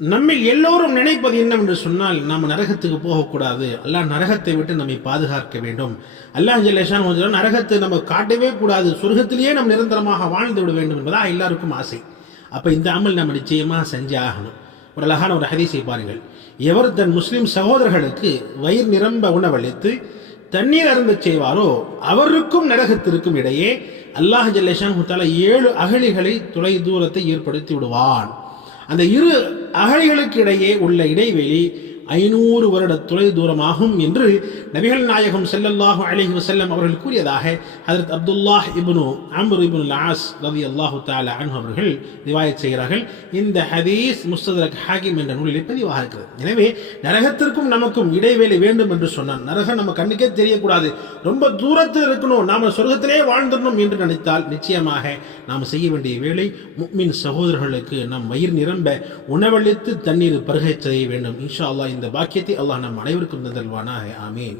நம்ம எல்லோரும் நினைப்பது என்னவென்று சொன்னால் நாம் நரகத்துக்கு போகக்கூடாது. அல்லாஹ் நரகத்தை விட்டு நம்மை பாதுகாக்க வேண்டும். அல்லாஹ் ஜல்லேஷான் கொஞ்சம் நரகத்தை நம்ம காட்டவே கூடாது. சொர்க்கத்திலேயே நாம் நிரந்தரமாக வாழ்ந்து விட வேண்டும் என்பதா எல்லாருக்கும் ஆசை. அப்போ இந்த அமல் நம்ம நிச்சயமாக செஞ்சே ஆகணும். ஒரு அழகான ஒரு ஹதீஸை பாருங்கள். எவர் தன் முஸ்லிம் சகோதரர்களுக்கு வயிறு நிரம்ப உணவளித்து தண்ணீர் அருந்தச் செய்வாரோ அவருக்கும் நரகத்திற்கும் இடையே அல்லாஹ் ஜல்லேஷான் ஏழு அகழிகளை தொலை தூரத்தை ஏற்படுத்தி விடுவான். அந்த இரு அகழிகளுக்கு இடையே உள்ள இடைவெளி ஐநூறு வருட தொலை தூரமாகும் என்று நபிகள் நாயகம் செல்லல்லாஹு அலஹி வசல்லம் அவர்கள் கூறியதாக ஹதரத் அப்துல்லாஹ் இபுனு அம்ர் இபுன் லாஸ் ரவி அல்லாஹு தாலா அன்ஹு அவர்கள் ரிவாயத் செய்கிறார்கள். இந்த ஹதீஸ் முஸ்தரக் ஹாகிம் என்ற நூலில் பதிவாக இருக்கிறது. எனவே நரகத்திற்கும் நமக்கும் இடைவேளை வேண்டும் என்று சொன்னான். நரகம் நம்ம கண்ணுக்கே தெரியக்கூடாது. ரொம்ப தூரத்தில் இருக்கணும். நாம் சொர்க்கத்திலே வாழ்ந்துடணும் என்று நினைத்தால் நிச்சயமாக நாம் செய்ய வேண்டிய வேலை முக்மின் சகோதரர்களுக்கு நம் வயிறு நிரம்ப உணவளித்து தண்ணீர் பருகச் செய்ய வேண்டும். இன்ஷா அல்லாஹ் இந்த பாக்கியத்தை அல்லாஹ் நம் அனைவருக்கும் தந்தல்வானாக ஆமீன்.